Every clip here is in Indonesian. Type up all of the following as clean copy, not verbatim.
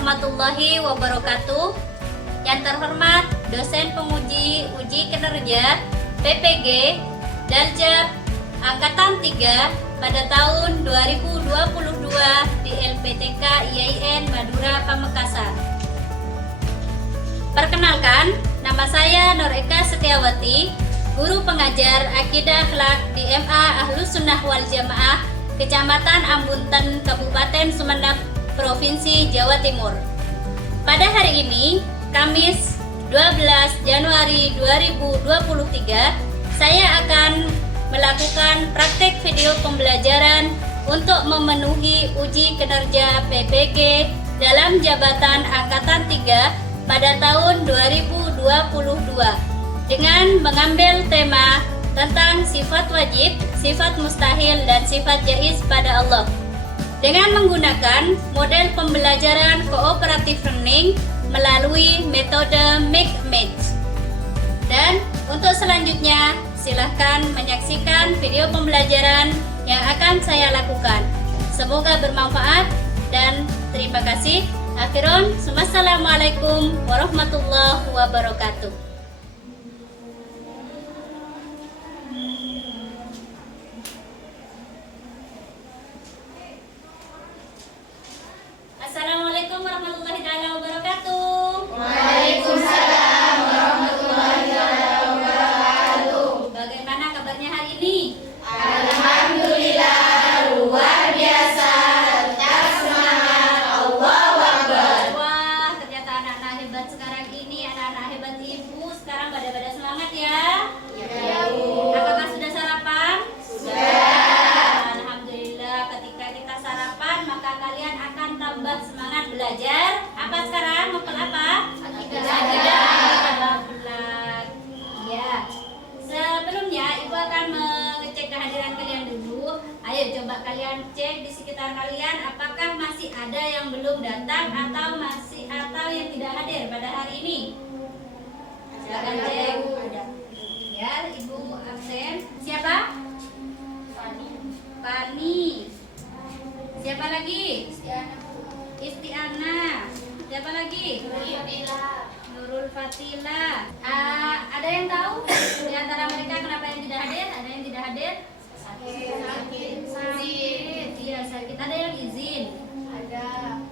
warahmatullahi wabarakatuh. Yang terhormat dosen penguji uji kinerja PPG Daljab Angkatan 3 pada tahun 2022 di LPTK IAIN Madura Pamekasan. Perkenalkan, nama saya Nur Eka Setiawati, guru pengajar Akidah Akhlak di MA Ahlus Sunnah wal Jamaah, Kecamatan Ambunten, Kabupaten Sumeneb, Provinsi Jawa Timur. Pada hari ini, Kamis 12 Januari 2023, saya akan melakukan praktek video pembelajaran untuk memenuhi uji kinerja PPG dalam jabatan Angkatan 3 pada tahun 2022 dengan mengambil tema tentang sifat wajib, sifat mustahil, dan sifat jaiz pada Allah dengan menggunakan model pembelajaran kooperatif learning melalui metode Make-Match. Dan untuk selanjutnya, silahkan menyaksikan video pembelajaran yang akan saya lakukan. Semoga bermanfaat dan terima kasih. Akhirun, wassalamualaikum warahmatullahi wabarakatuh. Assalamualaikum warahmatullahi wabarakatuh. Waalaikumsalam warahmatullahi wabarakatuh. Bagaimana kabarnya hari ini? Alhamdulillah, luar biasa. Tetap semangat. Allahu Akbar. Wah, ternyata anak-anak hebat sekarang ini, anak-anak hebat ibu sekarang pada semangat ya. Ya, Bu. Apakah sudah sarapan? Sudah. Alhamdulillah, ketika kita sarapan maka kalian akan tambah semangat belajar. Apa sekarang? Makan apa? Akidah. Ya. Sebelumnya ibu akan mengecek kehadiran kalian dulu. Ayo coba kalian cek di sekitar kalian apakah masih ada yang belum datang atau yang tidak hadir pada hari ini. Silakan cek. Ada. Ya, ibu absen. Siapa? Fani. Siapa lagi? Istiana. Siapa lagi? Nurul Fatila. Ada yang tahu di antara mereka kenapa yang tidak hadir? Ada yang tidak hadir? Sakit. Iya, sakit. Ada yang izin?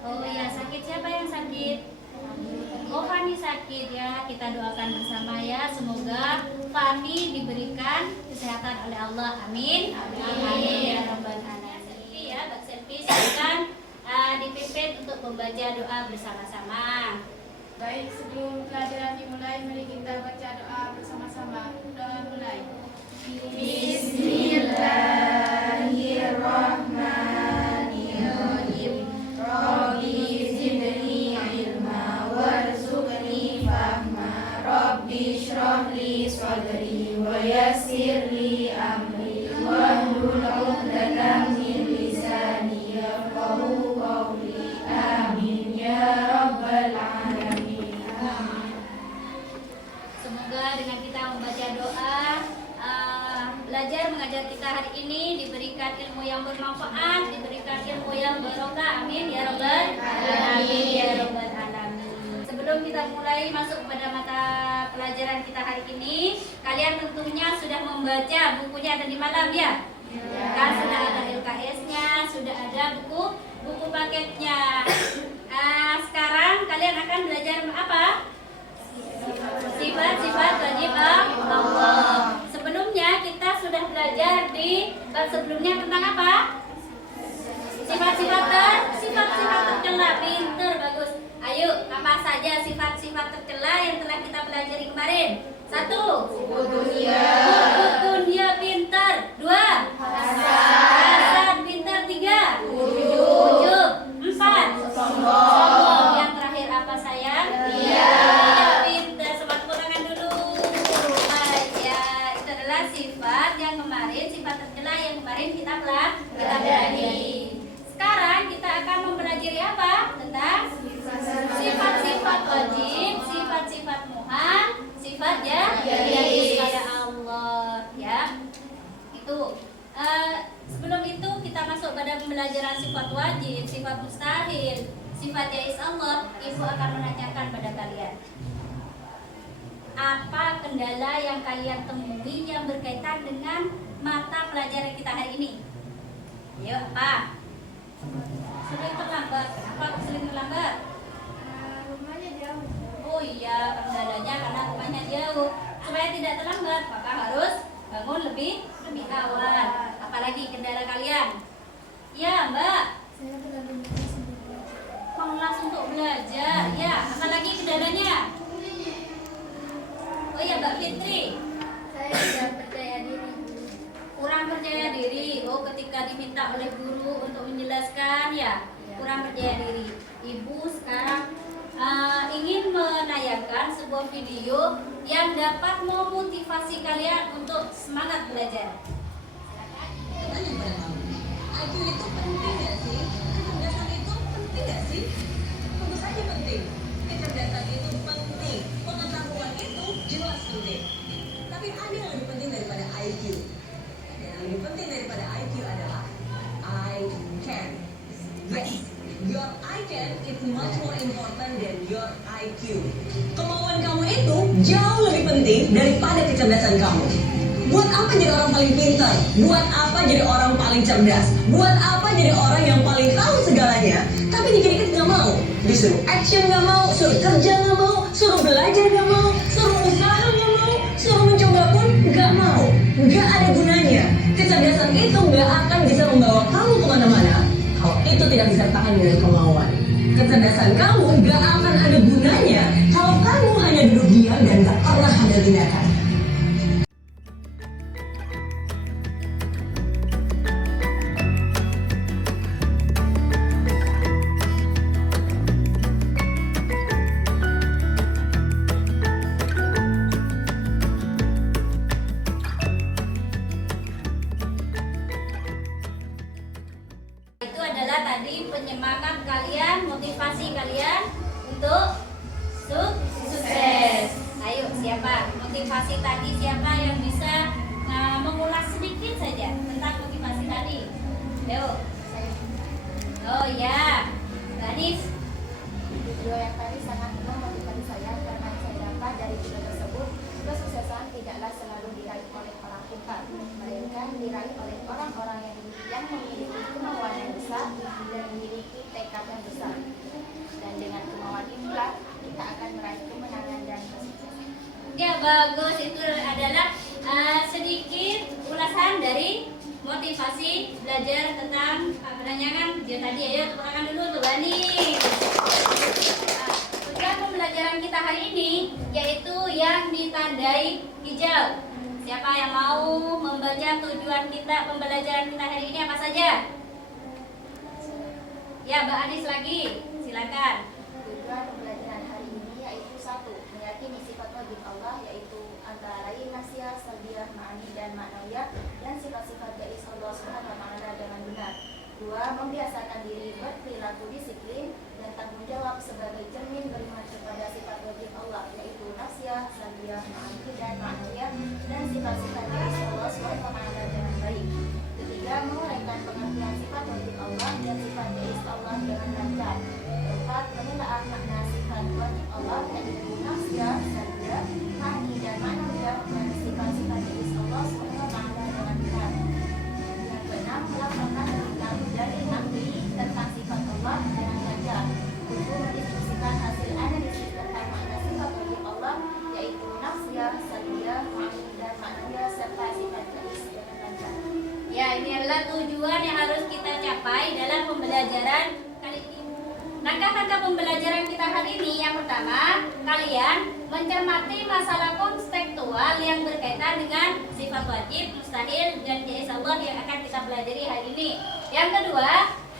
Oh iya, sakit. Siapa yang sakit? Oh, Fani sakit ya. Kita doakan bersama ya. Semoga Fani diberikan kesehatan oleh Allah. Amin. Amin. Ya Rabbal Alamin. Ya, Mbak Selvi, silakan dipimpin untuk membaca doa bersama-sama. Baik, sebelum pelajaran dimulai, mari kita baca doa bersama-sama. Doa mulai. Bismillahirrahmanirrahim. Rabbi zidni ilma warzuqni fahma. Rabbi shrah li sadri wa yassir li amri wahlul 'uqdatam min lisani yafqahu qawli. Amin ya rabbal alamin. Semoga dengan kita membaca doa, belajar mengajar kita hari ini diberikan ilmu yang bermanfaat, diberikan ilmu yang barokah. Amin ya rabbal alamin. Ya rabbal alamin. Sebelum kita mulai masuk pada mata pelajaran kita hari ini, kalian tentunya sudah membaca bukunya ada di malam ya? Kan sudah ada LKS-nya, sudah ada buku paketnya. Sekarang kalian akan belajar apa? Sifat-sifat wajib Allah. Sebelumnya kita sudah belajar di bab sebelumnya tentang apa? Sifat-sifat tercela. Pinter, bagus. Ayo, apa saja sifat-sifat tercela yang telah kita pelajari kemarin? 1. Hubud dunia. Dunia, pinter. 2. Hasan, pinter. 3. Ujub. 4. Sombong. Yang terakhir apa sayang? Iya. Pinter. Semangat tepuk tangan dulu. Baik ya, itu adalah sifat yang kemarin, sifat tercela yang kemarin kita pelajari. Sekarang kita akan mempelajari apa? Tentang sifat-sifat wajib, sifat-sifat muhal, sifat jaiz pada Allah. sifat jais Allah, Ibu akan menanyakan pada kalian, apa kendala yang kalian temui yang berkaitan dengan mata pelajaran kita hari ini? Ayo, apa? Sering terlambat. Kenapa sering terlambat? Rumahnya jauh. Oh iya, kendalanya karena rumahnya jauh. Supaya tidak terlambat, maka harus bangun lebih awal. Apalagi kendala kalian? Ya, Mbak. Saya terlalu sendiri. Malas untuk belajar. Ya, apalagi kendalanya? Oh ya, Mbak Fitri. Saya tidak percaya diri. Kurang percaya diri. Oh, ketika diminta oleh guru untuk menjelaskan, ya, kurang percaya diri. Ibu sekarang ingin menayangkan sebuah video yang dapat memotivasi kalian untuk semangat belajar. Tanya pada kamu, IQ itu penting gak sih? Kecerdasan itu penting gak sih? Tentu saja penting. Kecerdasan itu penting. Pengetahuan itu jelas penting. Tapi ada yang lebih penting daripada IQ. Dan yang lebih penting daripada IQ adalah I can. Yes, your I can is much more important than your IQ. Kemauan kamu itu jauh lebih penting daripada kecerdasan kamu. Buat apa jadi orang paling pintar? Buat apa jadi orang paling cerdas? Buat apa jadi orang yang paling tahu segalanya? Tapi dikit-dikit gak mau. Disuruh action gak mau, suruh kerja gak mau, suruh belajar gak mau, suruh usaha gak mau, suruh mencoba pun gak mau. Gak ada gunanya. Kecerdasan itu gak akan bisa membawa kamu kemana-mana kalau itu tidak disertakan dengan kemauan. Kecerdasan kamu gak akan ada gunanya kalau kamu hanya duduk diam dan gak pernah ada tindakan. Itu adalah tadi penyemangat kalian, motivasi kalian untuk sukses. Ayo, siapa? Motivasi tadi siapa yang bisa mengulas sedikit saja tentang motivasi tadi? Ayo. Oh ya, Hanif. Video yang tadi sangat memotivasi saya karena saya dapat dari video tersebut kesuksesan tidaklah selalu diraih oleh orang pintar, melainkan diraih oleh orang-orang yang memiliki kemauan yang besar dan memiliki tekad yang besar. Dan dengan kemauan itulah kita akan meraih kemenangan dan kesuksesan. Ya bagus, itu adalah sedikit ulasan dari motivasi belajar tentang penanyakan dia tadi. Ayo tepuk tangan dulu untuk Bani. Tujuan pembelajaran kita hari ini yaitu yang ditandai hijau. Siapa yang mau membaca tujuan kita pembelajaran kita hari ini apa saja? Ya, Mbak Anis lagi, silakan. Tujuan pembelajaran hari ini yaitu 1. Meyakini sifat wajib Allah yaitu antara lain nasiah, salbiah, ma'ani dan ma'nawiyah dan sifat-sifat dari Allah Subhanahu wa taala dengan benar. 2. Membiasakan diri berperilaku disiplin dan tanggung jawab sebagai cermin beriman kepada sifat wajib Allah yaitu nasiah, salbiah, ma'ani dan ma'nawiyah dan sifat-sifat dari Allah Subhanahu wa taala dengan baik. 3. Menguraikan pengertian sifat wajib Allah dan sifat dari Allah dengan lancar. 4. Menelaah makna sifat wajib Allah yaitu nasiah, salbiah, ma'ani dan ma'nawiyah dan sifat-sifat dari Allah Subhanahu wa taala dengan benar. Yang keenam, melaksanakan tentang dalil nakli tentang sifat Allah dengan lancar. 7. Mendiskusikan hasil analisis tentang makna sifat wajib Allah yaitu nasiah, salbiah, ma'ani dan ma'nawiyah serta sifat dari dengan lancar. Ya, ini adalah tujuan yang harus kita capai dalam pembelajaran kali ini. Langkah-langkah pembelajaran kita hari ini, yang pertama, kalian mencermati masalah konseptual yang berkaitan dengan sifat wajib, mustahil, dan jais Allah yang akan kita pelajari hari ini. Yang kedua,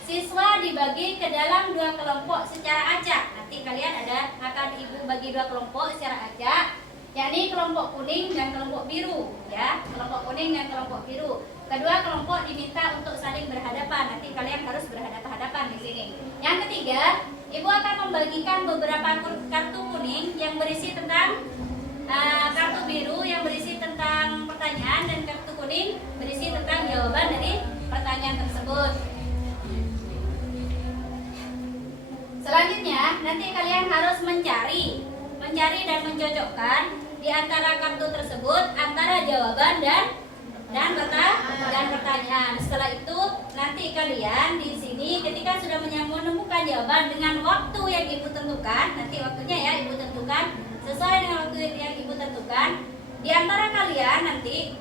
siswa dibagi ke dalam 2 kelompok secara acak. Nanti kalian akan ibu bagi 2 kelompok secara acak, yakni kelompok kuning dan kelompok biru, ya, kelompok kuning dan kelompok biru. Kedua kelompok diminta untuk saling berhadapan. Nanti kalian harus berhadapan-hadapan di sini. Yang ketiga, ibu akan membagikan beberapa kartu kuning yang berisi tentang kartu biru yang berisi tentang pertanyaan dan kartu kuning berisi tentang jawaban dari pertanyaan tersebut. Selanjutnya, nanti kalian harus mencari dan mencocokkan di antara kartu tersebut antara jawaban dan pertanyaan. Setelah itu, nanti kalian di sini ketika sudah menemukan jawaban dengan waktu yang ibu tentukan, nanti waktunya ya ibu tentukan sesuai dengan waktu yang ibu tentukan. Di antara kalian nanti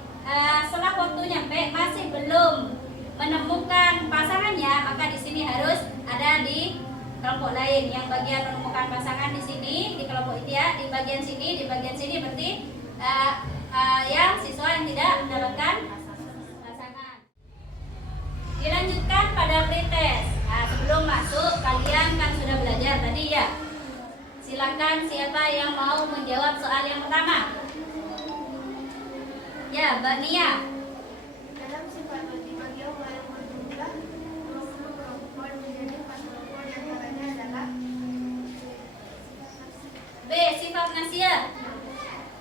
setelah waktu nyampe masih belum menemukan pasangannya, maka di sini harus ada di kelompok lain. Yang bagian menemukan pasangan di sini di kelompok itu ya, di bagian sini berarti yang siswa yang tidak mendapatkan pasangan. Dilanjutkan pada pretest. Nah, sebelum masuk kalian kan sudah belajar tadi ya. Silakan siapa yang mau menjawab soal yang pertama? Ya, Mbak Nia. Dalam sifat wajib bagi Allah yang berjumlah 20 kelompok menjadi 4 kelompok di antaranya adalah B. Sifat nasiah.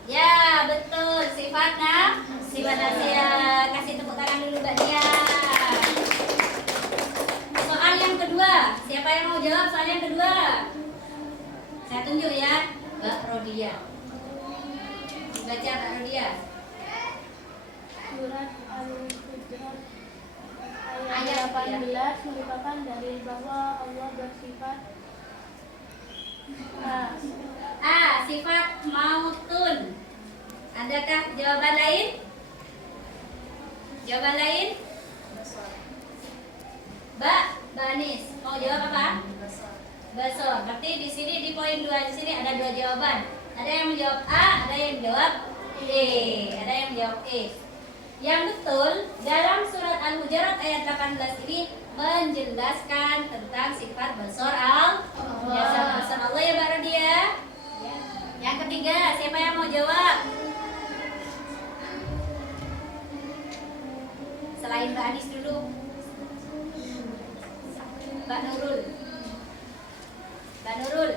Ya, betul. Sifat nasiah. Kasih tepuk tangan dulu Mbak Nia. Soal yang kedua. Siapa yang mau jawab soal yang kedua? Saya tunjuk ya, Mbak Rodia. Baca Mbak Rodia. Surat Al-Hujurat Ayat ayat 18 merupakan dalil bahwa Allah bersifat A. Sifat mautun. Adakah jawaban lain? Jawaban lain? Mbak Anis, mau jawab apa? Basor. Berarti di sini di poin 2 di sini ada 2 jawaban. Ada yang menjawab A, ada yang menjawab E. Ada yang menjawab E. Yang betul dalam surat Al-Hujurat ayat 18 ini menjelaskan tentang sifat basor basor Allah ya Mbak Rodia. Yang ketiga, siapa yang mau jawab? Selain Mbak Anis dulu. Mbak Nurul. Mbak Nurul.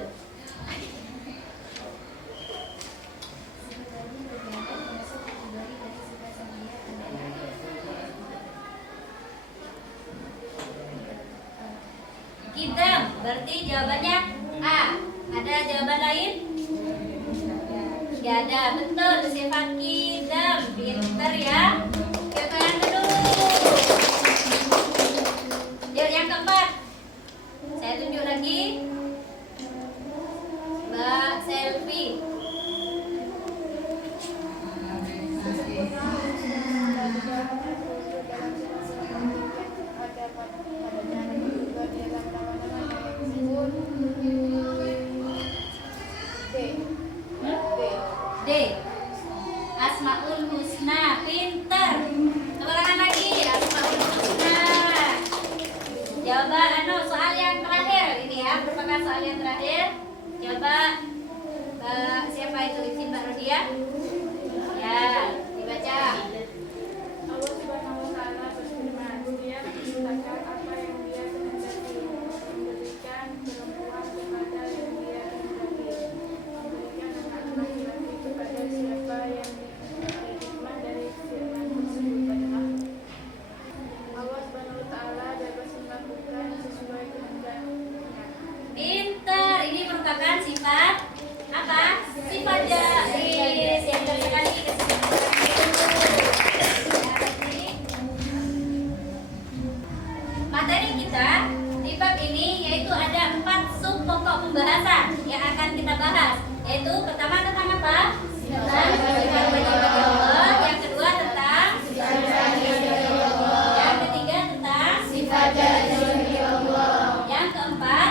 Kidam, berarti jawabannya A. Ada jawaban lain? Gak ada, betul. Sifat kidam, pinter ya. Kemudian dulu. Yang keempat, saya tunjuk lagi. Mbak Selvi. D. Asmaul Husna, pinter. Ulangan lagi, Asmaul Husna. Jawaban soal yang terakhir ini ya, merupakan soal yang terakhir. Coba siapa itu izin Mbak Rodia? Ya, dibaca. Allah Subhanahu wa taala berfirman, Dia menciptakan apa yang Dia kehendaki, memberikan perempuan kepada yang Dia kehendaki, memberikan anak laki-laki kepada siapa yang diberi hikmah dari firman tersebut adalah Allah Subhanahu wa taala dapat melakukan sesuai kehendaknya. Pinter, ini merupakan sifat apa? Sifat jais. Yang sekali materi kita di bab ini yaitu ada 4 sub pokok pembahasan yang akan kita bahas. Yaitu pertama tentang apa? Tentang sifat wajib bagi Allah. Yang kedua tentang yang ketiga tentang sifat jais bagi Allah. Yang keempat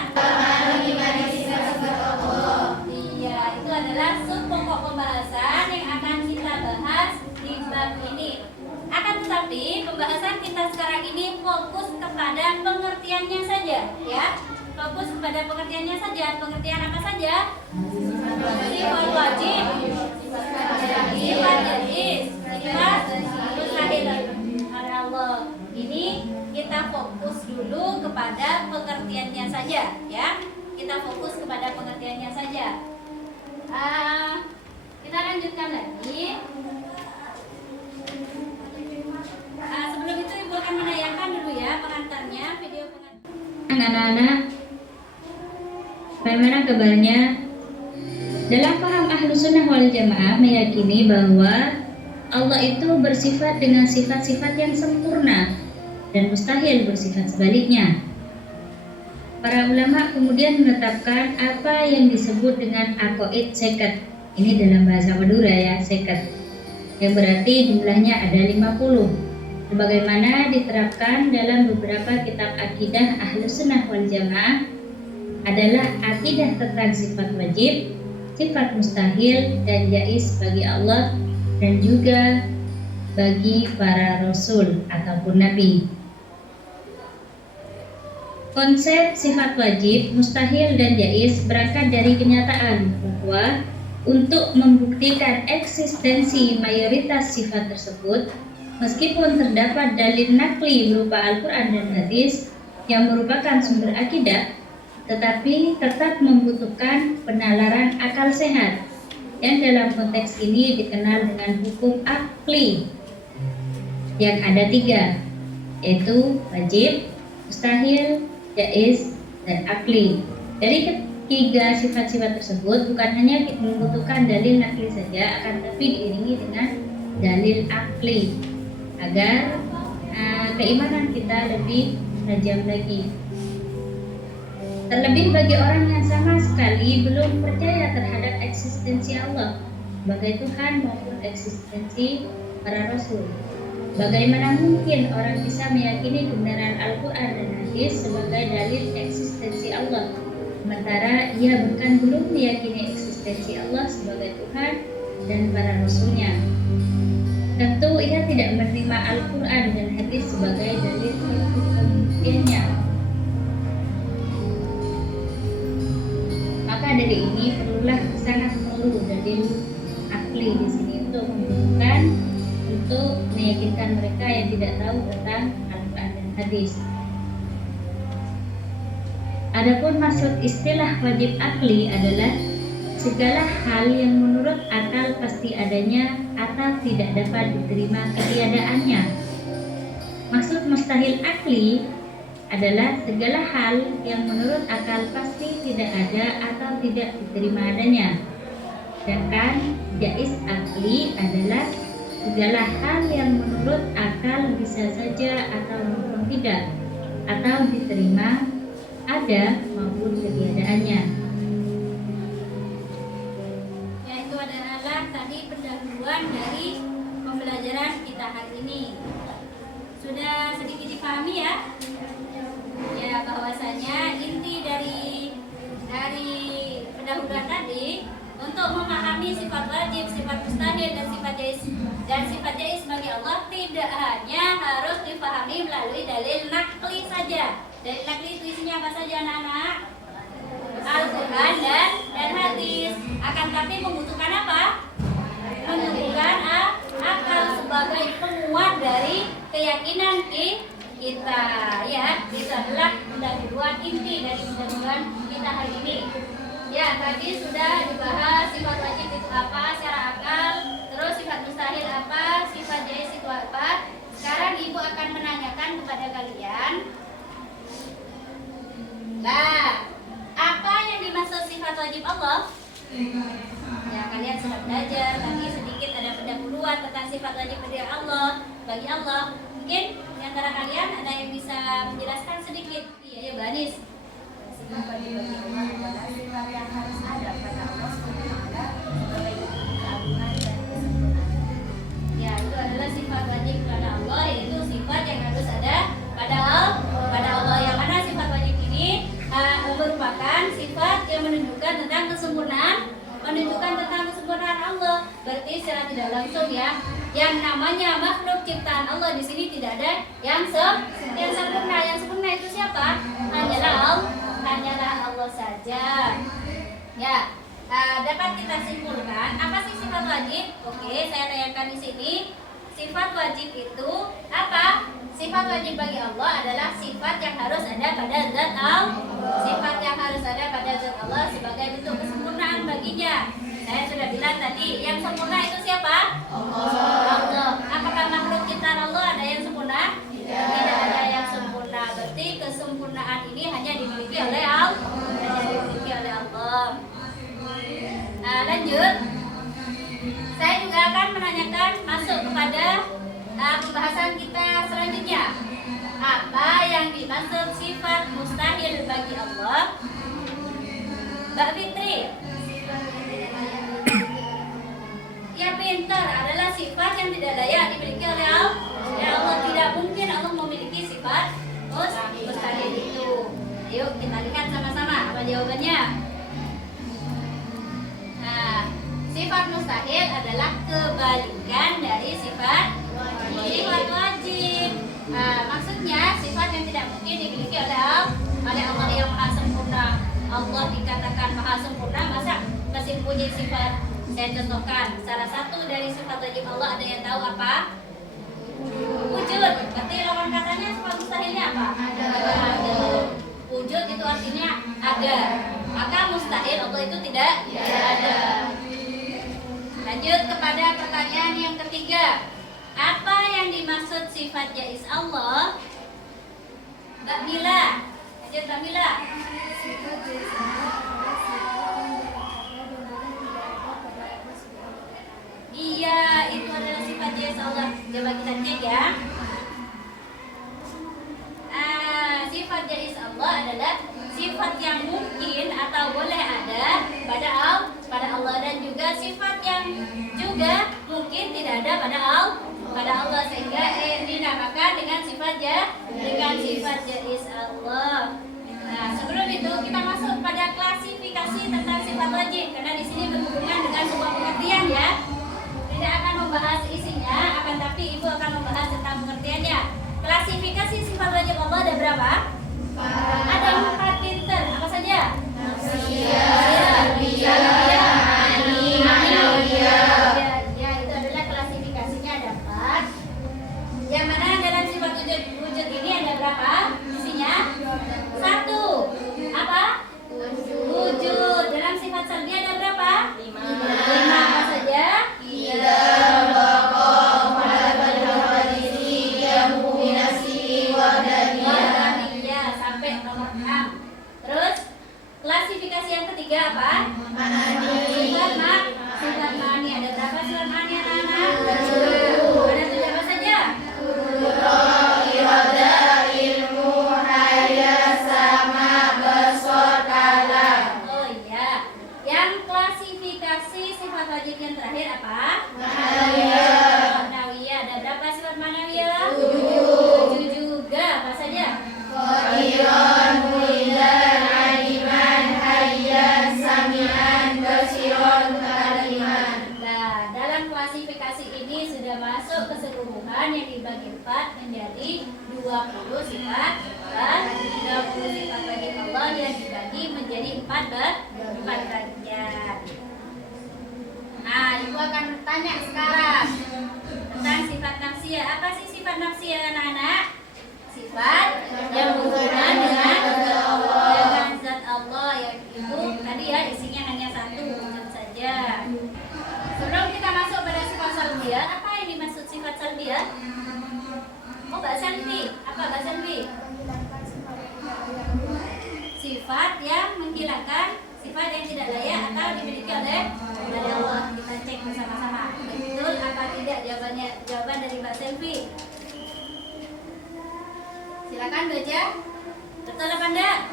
iya, itu adalah sub pokok pembahasan yang akan kita bahas di bab ini. Akan tetapi pembahasan kita sekarang ini fokus kepada pengertiannya saja, ya. Fokus kepada pengertiannya saja. Pengertian apa saja? Sifat wajib, sifat jais, sifat mustahil ada Allah. Ini kita fokus dulu kepada pengertiannya saja, ya. Kita fokus kepada pengertiannya saja. Kita lanjutkan lagi. Sebelum itu Ibu akan menayangkan dulu ya pengantarnya, video pengantar. Anak-anak, Bagaimana kabarnya? Dalam paham Ahlus Sunnah wal Jamaah meyakini bahwa Allah itu bersifat dengan sifat-sifat yang sempurna dan mustahil bersifat sebaliknya. Para ulama kemudian menetapkan apa yang disebut dengan aqaid seket. Ini dalam bahasa Madura ya, seket. Yang berarti jumlahnya ada 50. Sebagaimana diterapkan dalam beberapa kitab akidah Ahlus Sunnah wal Jamaah adalah akidah tentang sifat wajib, sifat mustahil dan jaiz bagi Allah dan juga bagi para rasul ataupun nabi. Konsep sifat wajib, mustahil dan jaiz berangkat dari kenyataan bahwa untuk membuktikan eksistensi mayoritas sifat tersebut, meskipun terdapat dalil nakli berupa Al-Quran dan hadis yang merupakan sumber akidah, tetapi tetap membutuhkan penalaran akal sehat yang dalam konteks ini dikenal dengan hukum akli yang ada 3, yaitu wajib, mustahil, jaiz, dan akli. Dari ketiga sifat-sifat tersebut bukan hanya membutuhkan dalil nakli saja, akan tetapi diiringi dengan dalil akli agar keimanan kita lebih tajam lagi. Terlebih bagi orang yang sama sekali belum percaya terhadap eksistensi Allah sebagai Tuhan maupun eksistensi para Rasul. Bagaimana mungkin orang bisa meyakini kebenaran Al-Quran dan hadis sebagai dalil eksistensi Allah, sementara ia bahkan belum meyakini eksistensi Allah sebagai Tuhan dan para Rasulnya? Tentu ia tidak menerima Al-Quran dan hadis sebagai dalil pembuktiannya. Maka dari ini sangat perlu dalil akli di sini untuk meyakinkan mereka yang tidak tahu tentang Al-Quran dan hadis. Adapun maksud istilah wajib akli adalah segala hal yang menurut akal pasti adanya atau tidak dapat diterima ketiadaannya. Maksud mustahil akli adalah segala hal yang menurut akal pasti tidak ada atau tidak diterima adanya. Sedangkan jaiz akli adalah segala hal yang menurut akal bisa saja atau maupun tidak, atau diterima ada maupun ketiadaannya. Yaitu adalah tadi pendahuluan dari pembelajaran kita hari ini. Sudah sedikit dipahami ya? Ya, bahwasanya inti dari pendahuluan tadi untuk memahami sifat wajib, sifat mustahil dan sifat jaiz bagi Allah tidak hanya harus dipahami melalui dalil nakli saja. Dalil nakli itu isinya apa saja anak-anak? Al-Quran dan hadis. Akan tapi membutuhkan apa? Membutuhkan akal sebagai penguat dari keyakinan kita. Ya, itu adalah pendahuluan inti dari pendahuluan kita hari ini. Ya, tadi sudah dibahas sifat wajib itu apa secara akal, terus sifat mustahil apa, sifat jaiz itu apa. Sekarang Ibu akan menanyakan kepada kalian, lah, apa yang dimaksud sifat wajib Allah? Ya, kalian sudah belajar tadi sedikit ada pendahuluan tentang sifat wajib bagi Allah. Mungkin di antara kalian ada yang bisa menjelaskan sedikit? Iya, Banis. Sifat wajib bagi Allah adalah sifat yang harus ada pada Allah SWT sebagai keagungan dan kesempurnaan. Ya, itu adalah sifat wajib kepada Allah, yaitu sifat yang harus ada pada Allah. Yang mana sifat wajib ini merupakan sifat yang menunjukkan tentang kesempurnaan Allah. Berarti secara tidak langsung ya, yang namanya makhluk ciptaan Allah di sini tidak ada yang sempurna. Yang sempurna itu siapa? Hanyalah Allah saja. Ya, dapat kita simpulkan apa sih sifat wajib? Oke, saya tanyakan di sini. Sifat wajib itu apa? Sifat wajib bagi Allah adalah sifat yang harus ada pada zat Allah. Sifat yang harus ada pada zat Allah sebagai bentuk kesempurnaan baginya. Saya sudah bilang tadi, yang sempurna itu siapa? Allah. Apakah makhluk ciptaan Allah ada yang sempurna? Tidak ada yang sempurna. Berarti kesempurnaan ini hanya dimiliki oleh Allah. Allah. Nah, lanjut. Saya juga akan menanyakan masuk kepada pembahasan kita selanjutnya. Apa yang dimaksud sifat mustahil bagi Allah? Mbak Fitri. Ya, pintar, adalah sifat yang tidak layak dimiliki oleh Allah. Ya Allah, tidak mungkin Allah memiliki sifat mustahil itu. Yuk kita lihat sama-sama apa jawabannya. Nah, sifat mustahil adalah kebalikan dari sifat wajib. Nah, maksudnya sifat yang tidak mungkin dimiliki oleh Allah yang maha sempurna. Allah dikatakan maha sempurna, masa masih punya sifat? Saya contohkan salah satu dari sifat wajib Allah, ada yang tahu apa? Wujud. Berarti lawan katanya sifat mustahilnya apa? Ada. Wujud itu artinya ada. Maka mustahil Allah itu tidak ada. Lanjut kepada pertanyaan yang ketiga. Apa yang dimaksud sifat jaiz Allah? Mbak Mila. Lanjut Mbak Mila. Sifat jaiz Allah adalah sifat yang berada di mana tidak ada pada Allah Subhanahu wa Ta'ala. Iya, itu adalah sifat jaiz Allah. Coba kita cek ya. Sifat jaiz Allah adalah sifat yang mungkin atau boleh ada pada Allah, dan juga sifat yang juga mungkin tidak ada pada Allah, sehingga dinamakan dengan sifat jaiz Allah. Nah, sebelum itu kita masuk pada klasifikasi tentang sifat wajib, karena di sini berhubungan dengan sebuah pengertian ya. Tidak akan membahas isinya, akan tapi ibu akan membahas tentang pengertiannya. Klasifikasi sifat wajib Allah ada berapa? Ada 4 pinter. Apa saja? Ya, itu adalah klasifikasinya, ada 4. Yang mana dalam sifat wujud ini ada berapa? Isinya 1. Apa? Wujud. Dalam sifat salbi ada berapa? 5. Apa saja? Sampai nomor 6. Terus klasifikasi yang ketiga apa? Sifat ma'ani. Ada berapa sifat ma'ani anak-anak? 7. Ada 7 apa saja? Oh iya. Yang klasifikasi sifat wajib yang terakhir apa? Ma'nawiyah. Ada berapa sifat ma'nawiyah? 7 juga. Apa saja? Nah, dalam klasifikasi ini sudah masuk keseluruhan yang dibagi 4 menjadi 20 sifat wajib Allah yang dibagi menjadi 4 derajat. Nah, ibu akan bertanya sekarang tentang sifat nafsiyah. Apa sih sifat nafsiyah anak-anak? Sifat yang berhubungan dengan zat Allah, yang itu tadi ya isinya hanya 1 wujud saja. Sebelum kita masuk pada sifat salbiyah, apa yang dimaksud sifat salbiyah? Oh, Mbak Selvi. Apa Mbak Selvi? Sifat yang menghilangkan sifat yang tidak layak atau dimiliki oleh Allah. Kita cek bersama-sama. Betul apa tidak jawabannya? Jawaban dari Mbak Selvi. Silakan baca. Betul apa enggak?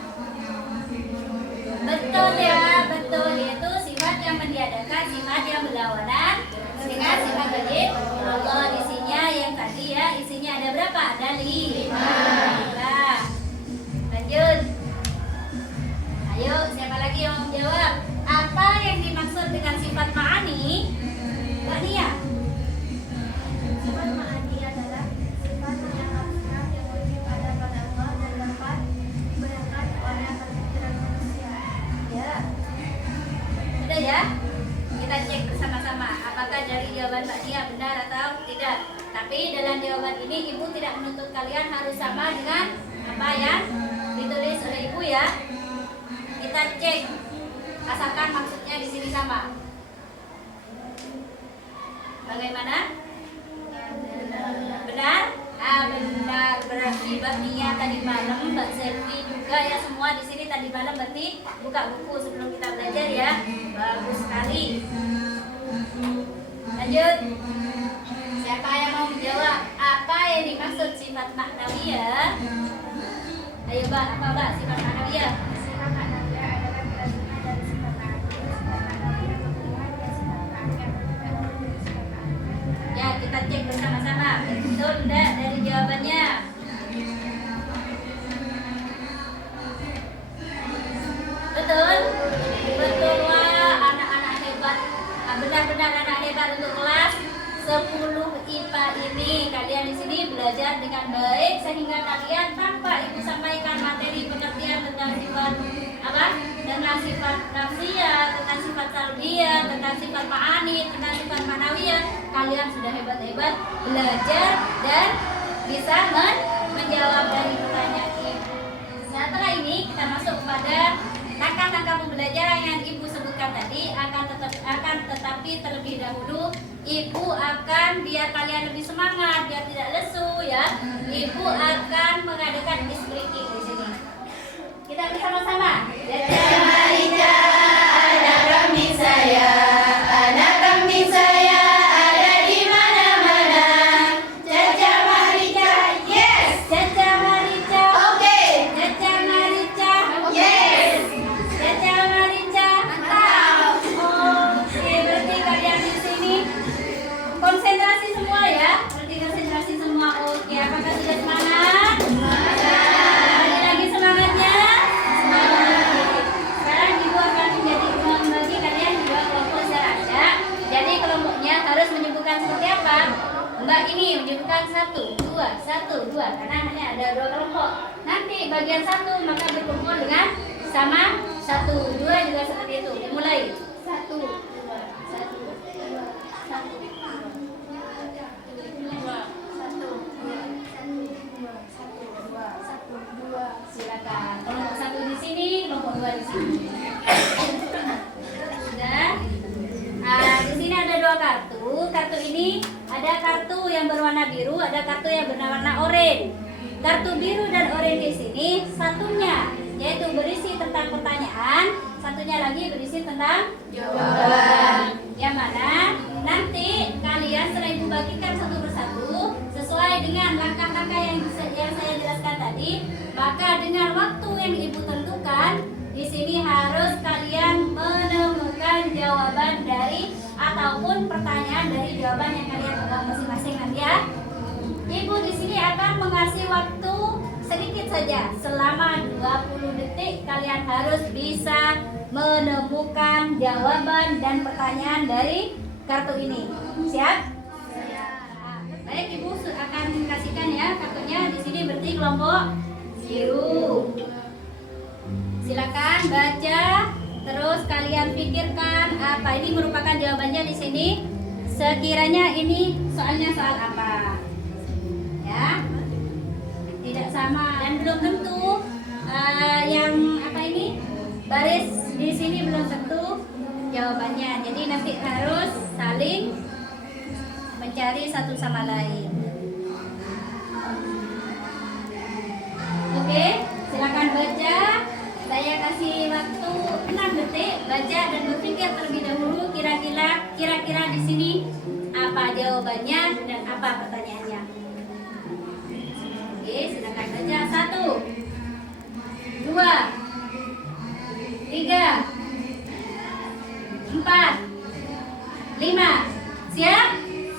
Betul ya, betul. Yaitu sifat yang meniadakan sifat yang berlawanan dengan sifat wajib Allah. Isinya yang tadi ya, isinya ada berapa? Ada 5. Lanjut. Ayo, siapa lagi yang mau jawab? Apa yang dimaksud dengan sifat ma'ani? Mbak Nia. Sifat ma'ani adalah sifat yang abstrak yang wajib ada pada Allah dan dapat dibayangkan oleh pikiran manusia. Ya. Sudah ya? Kita cek bersama-sama apakah dari jawaban Mbak Nia benar atau tidak. Tapi dalam jawaban ini ibu tidak menuntut kalian harus sama dengan apa yang ditulis oleh ibu ya. Kita cek asalkan maksudnya di sini sama. Bagaimana? Benar? Benar. Berarti Mbak Nia tadi malam, Mbak Selvi juga ya, semua di sini tadi malam berarti buka buku sebelum kita belajar ya. Bagus sekali. Lanjut. Siapa yang mau menjawab apa yang dimaksud sifat maknawiyah? Ayo Mbak, apa Mbak sifat maknawiyah? Sifat maknawiyah adalah terjemahan dari sifat ma'ani. Sifat maknawiyah berhubungan dengan sifat keanehan dan juga dari sifat ma'ani. Ya, kita cek bersama-sama. Betul enggak dari jawabannya? Betul? Betul wah, anak-anak hebat. Benar-benar anak hebat untuk kelas 10 IPA ini. Kalian di sini belajar dengan baik sehingga kalian tanpa ibu sampaikan materi pengertian tentang sifat apa? Tentang sifat nafsiyah, tentang sifat salbiyah, tentang sifat ma'ani, tentang sifat manawiyah. Kalian sudah hebat-hebat belajar dan bisa menjawab dari pertanyaan ibu. Setelah ini kita masuk kepada langkah-langkah pembelajaran yang ibu sebutkan tadi. Tetapi terlebih dahulu ibu akan biar kalian lebih semangat, biar tidak lesu ya. Ibu akan mengadakan quiz breaking di sini. Kita bersama-sama. Caca Marica, anak kambing saya, anak kambing saya ada di mana-mana. Caca Marica, yes. Caca Marica, oke. Caca Marica, yes. Caca Marica, mantap. Oke, berarti kalian di sini konsentrasi semua ya. Berarti konsentrasi semua. Oke, apakah sudah semangat? Ada lagi semangatnya? Sekarang ibu akan membagi kalian dua kelompok secara acak. Jadi kelompoknya harus menyebutkan seperti apa? Mbak ini menyebutkan 1, 2, karena hanya ada 2 kelompok. Nanti bagian 1 maka berkumpul dengan sama 1, 2 juga seperti itu. Dimulai 1, 2, 1, 2, 1. Silakan. Kelompok 1 di sini, kelompok 2 di sini. Sudah. Di sini ada 2 kartu. Kartu ini ada kartu yang berwarna biru, ada kartu yang berwarna oranye. Kartu biru dan oranye di sini satunya yaitu berisi tentang pertanyaan, satunya lagi berisi tentang jawaban. Yang mana nanti kalian setelah ibu bagikan satu persatu sesuai dengan langkah-langkah yang saya jelaskan tadi, maka dengan waktu yang ibu tentukan di sini harus kalian menemukan jawaban dari ataupun pertanyaan dari jawaban yang kalian pegang masing-masing nanti ya. Ibu di sini akan mengasih waktu sedikit saja, selama 20 detik kalian harus bisa menemukan jawaban dan pertanyaan dari kartu ini. Siap? Baik, ibu akan kasihkan ya kartunya. Di sini berarti kelompok biru. Silakan baca, terus kalian pikirkan apa ini merupakan jawabannya di sini. Sekiranya ini soalnya soal apa? Ya, tidak sama dan belum tentu yang apa ini baris di sini belum tentu jawabannya. Jadi nanti harus saling mencari satu sama lain. Oke, silakan baca. Saya kasih waktu 6 detik baca dan berpikir terlebih dahulu kira-kira di sini apa jawabannya dan apa pertanyaannya. Oke, silakan baca. 1, 2, 3, 4, 5. Siap?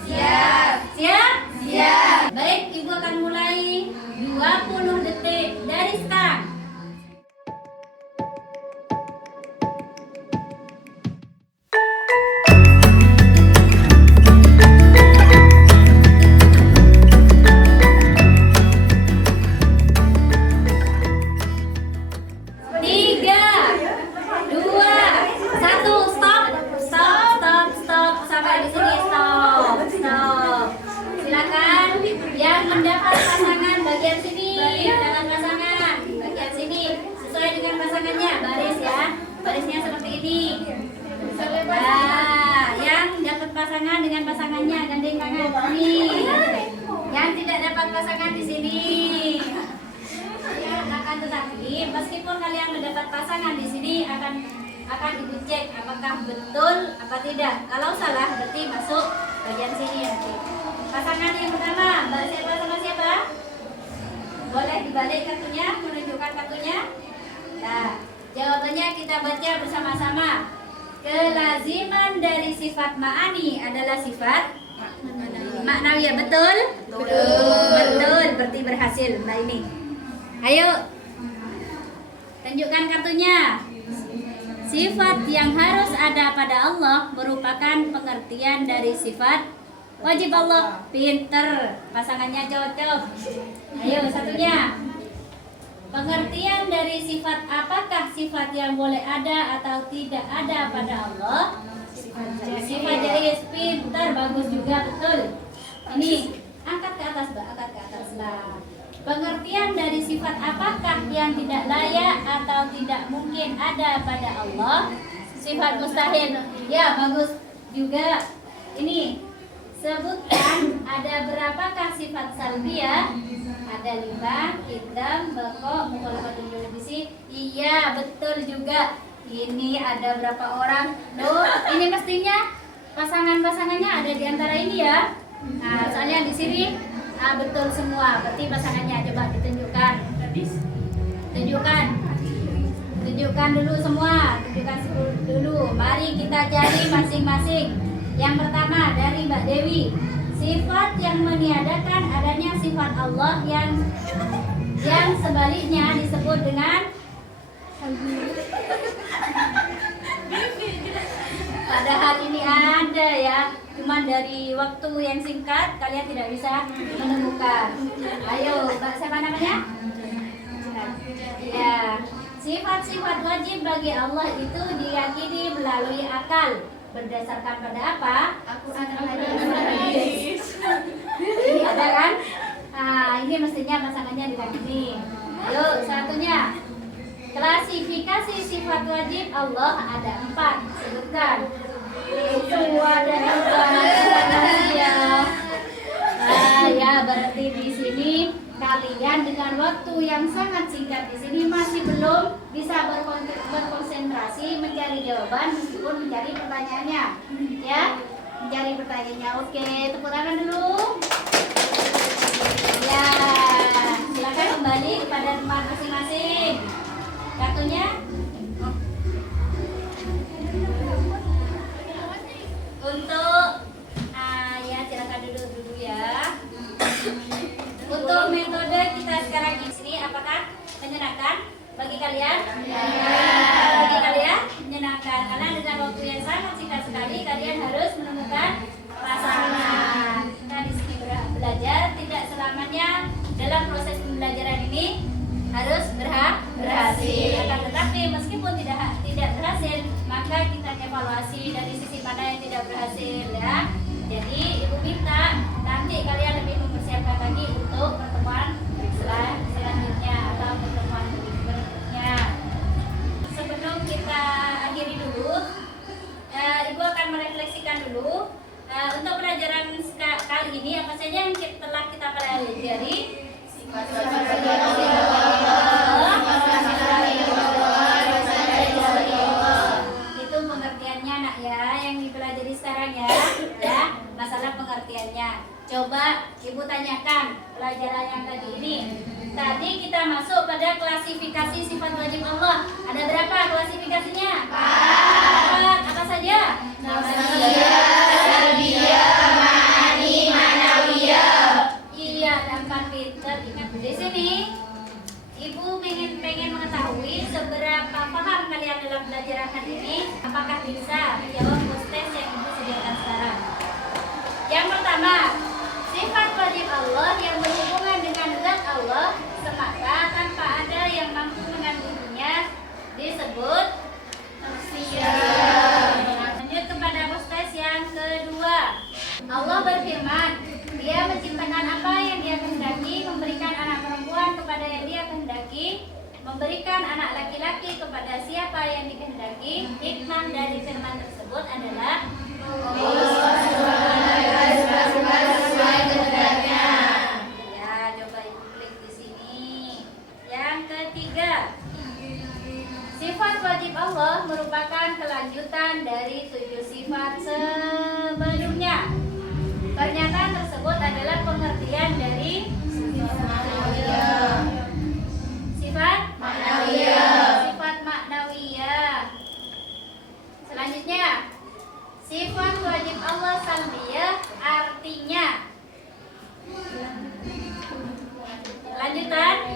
Siap. Siap? Siap. Baik, ibu akan mulai 20 detik dari sekarang. Pasangan dengan pasangannya gandeng tangan sini. Yang tidak dapat pasangan di sini. Ya, akan tetapi meskipun kalian mendapat pasangan di sini akan akan ibu cek apakah betul apa tidak. Kalau salah berarti masuk bagian sini nanti. Pasangan yang pertama, Mbak siapa sama siapa? Boleh dibalik kartunya, menunjukkan kartunya. Nah, jawabannya kita baca bersama-sama. Kelaziman dari sifat ma'ani adalah sifat maknawiyah. Betul? Betul, berarti berhasil. Nah ini. Ayo. Tunjukkan kartunya. Sifat yang harus ada pada Allah merupakan pengertian dari sifat wajib Allah. Pinter. Pasangannya cocok. Ayo satunya. Pengertian dari sifat, apakah sifat yang boleh ada atau tidak ada pada Allah? Sifat jaiz. Pintar, bagus juga, betul. Ini angkat ke atas, Mbak, angkat ke atas. Nah, pengertian dari sifat apakah yang tidak layak atau tidak mungkin ada pada Allah? Sifat mustahil. Ya, bagus juga. Ini sebutkan ada berapakah sifat salbiyah? Ada 5, hitam, bako, mukhalafatan biologisi. Iya, betul juga. Ini ada berapa orang? Loh, ini mestinya pasangan-pasangannya ada di antara ini ya. Nah, soalnya di sini betul semua. Berarti pasangannya coba ditunjukkan. Tunjukkan dulu semua. Tunjukkan dulu. Mari kita cari masing-masing. Yang pertama dari Mbak Dewi. Sifat yang meniadakan adanya sifat Allah yang sebaliknya disebut dengan padahal ini ada ya, cuman dari waktu yang singkat kalian tidak bisa menemukan. Ayo, Mbak siapa namanya? Ya, sifat-sifat wajib bagi Allah itu diyakini melalui akal. Berdasarkan pada apa? Ini ada kan? Ini mestinya pasangannya di sini. Yuk, satunya. Klasifikasi sifat wajib Allah ada 4. Sebutkan. Semua dari ya. Ya, berarti di sini kalian dengan waktu yang sangat singkat di sini masih belum bisa berkonsentrasi mencari jawaban meskipun mencari pertanyaannya, ya, mencari pertanyaannya. Oke, tepuk tangan dulu. Ya, silakan kembali kepada tempat masing-masing. Kartunya. Untuk ya silakan duduk dulu ya. Untuk metode kita sekarang di sini apakah menyenangkan bagi kalian? Ya. Bagi kalian menyenangkan karena dengan waktu yang sangat singkat sekali kalian harus menemukan pasangan. Kita di sini belajar tidak selamanya dalam proses pembelajaran ini harus berhasil. Akan tetapi meskipun tidak berhasil, maka kita evaluasi dari sisi mana yang tidak berhasil ya. Jadi ibu minta nanti kalian lebih mempersiapkan lagi untuk pertemuan selanjutnya atau pertemuan berikutnya. Sebelum kita akhiri dulu, ibu akan merefleksikan dulu untuk pelajaran kali ini apa saja yang telah kita pelajari. Itu pengertiannya nak ya, yang dipelajari sekarang ya, masalah pengertiannya. Coba ibu tanyakan pelajaran yang tadi ini. Tadi kita masuk pada klasifikasi sifat wajib Allah. Ada berapa klasifikasinya? 4. Apa saja? Iya, ada 4 pinter. Ingat di sini. Ibu pengen mengetahui seberapa paham kalian dalam pelajaran hari ini. Apakah bisa menjawab tes yang ibu sediakan sekarang? Yang pertama, sifat wajib Allah yang berhubungan dengan zat Allah semata tanpa ada yang mampu menggantinya disebut tafsir. lanjutan dari 7 sifat sebelumnya. Pernyataan tersebut adalah pengertian dari sifat maknawiyah. Selanjutnya, sifat wajib Allah salbiyah artinya. Kelanjutan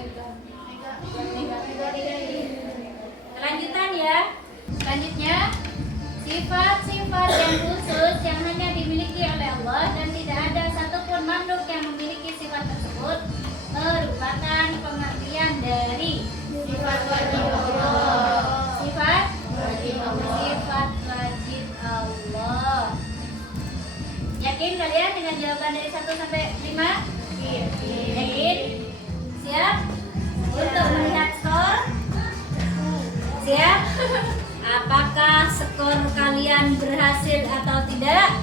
ya. Selanjutnya, sifat-sifat yang khusus yang hanya dimiliki oleh Allah dan tidak ada satupun makhluk yang memiliki sifat tersebut merupakan pengertian dari sifat wajib Allah. Sifat wajib Allah. Yakin kalian dengan jawaban dari 1 sampai 5? Yakin? Siap? Untuk melihat skor? Siap? Apakah skor kalian berhasil atau tidak?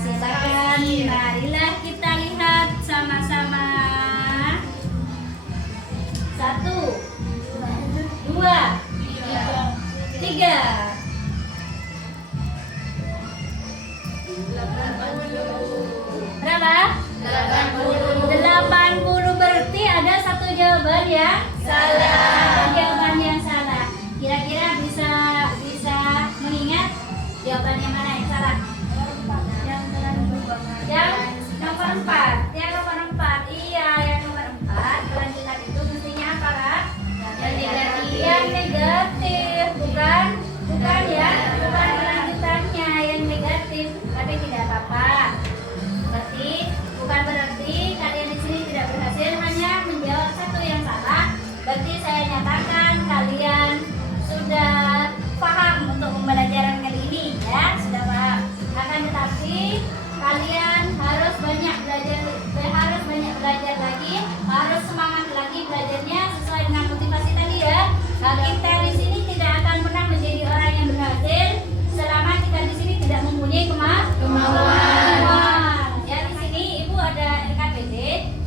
Silakan, marilah kita lihat sama-sama. 1, 2, 3. Berapa? 80. Berarti ada satu jawaban yang salah. Jawaban yang salah. Kira-kira bisa mengingat jawaban yang mana yang salah? Yang nomor 4. Yang nomor 4. Iya, yang nomor 4. Kelanjutan itu mestinya apa, Kak? Yang negatif, bukan ya, bukan kelanjutannya yang negatif, tapi tidak apa-apa. Bukan berarti kalian di sini tidak berhasil, hanya menjawab satu yang salah. Berarti saya nyatakan kalian sudah paham untuk pembelajaran kali ini, ya, sudah paham. Akan tetapi kalian harus banyak belajar lagi, harus semangat lagi belajarnya sesuai dengan motivasi tadi ya. Kita di sini tidak akan pernah menjadi orang yang berhasil selama kita di sini tidak mempunyai kemauan. Ya, di sini Ibu ada LKPD,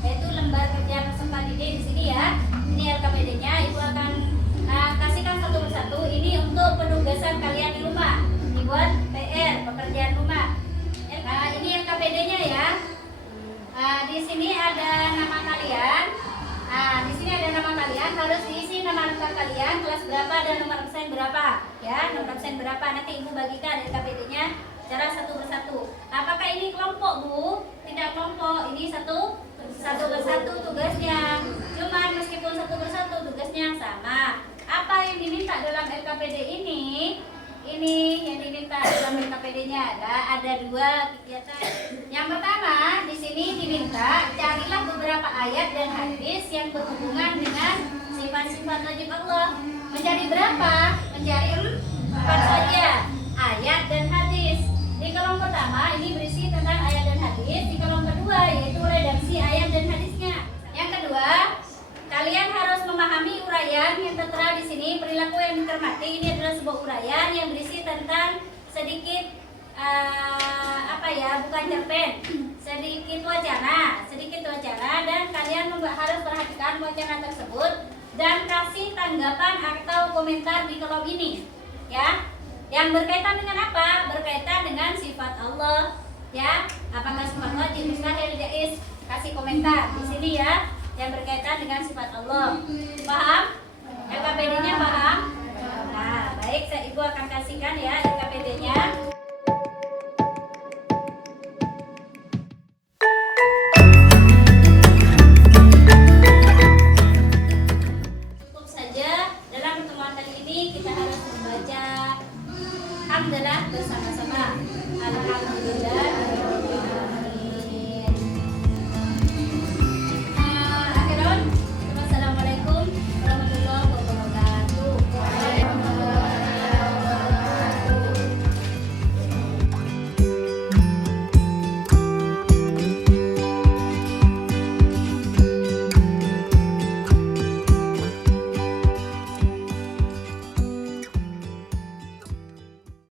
yaitu lembar kerja peserta didik di sini ya. Ini LKPD-nya, Ibu akan kasihkan satu persatu. Ini untuk penugasan kalian di rumah, dibuat PR, pekerjaan rumah. Ini LKPD-nya ya. Di sini ada nama kalian. Di sini ada nama kalian, harus diisi nama lengkap kalian, kelas berapa dan nomor absen berapa. Ya, nomor absen berapa nanti Ibu bagikan LKPD-nya secara satu persatu. Apakah ini kelompok, Bu? Tidak kelompok, ini satu persatu tugasnya. Cuman meskipun satu persatu tugasnya sama. Apa yang diminta dalam LKPD ini? Ini yang diminta dalam LKPD-nya ada 2 kegiatan. Yang pertama, di sini diminta carilah beberapa ayat dan hadis yang berhubungan dengan sifat-sifat wajib Allah. Mencari berapa? Mencari 4 saja, ayat dan hadis. Di kolom pertama ini berisi tentang ayat dan hadis. Di kolom kedua yaitu redaksi ayat dan hadisnya. Yang kedua, kalian harus memahami uraian yang tertera di sini. Perilaku yang dicermati ini adalah sebuah uraian yang berisi tentang sedikit bukan cerpen, sedikit wacana, dan kalian harus perhatikan wacana tersebut dan kasih tanggapan atau komentar di kolom ini, ya. Yang berkaitan dengan apa? Berkaitan dengan sifat Allah, ya. Apakah sifat wajib, mustahil, jaiz? Kasih komentar di sini ya. Yang berkaitan dengan sifat Allah. Paham? LKPD-nya paham? Nah, baik, Ibu akan kasihkan ya LKPD-nya. Cukup saja dalam pertemuan kali ini kita harus membaca hamdalah bersama-sama. Alhamdulillah.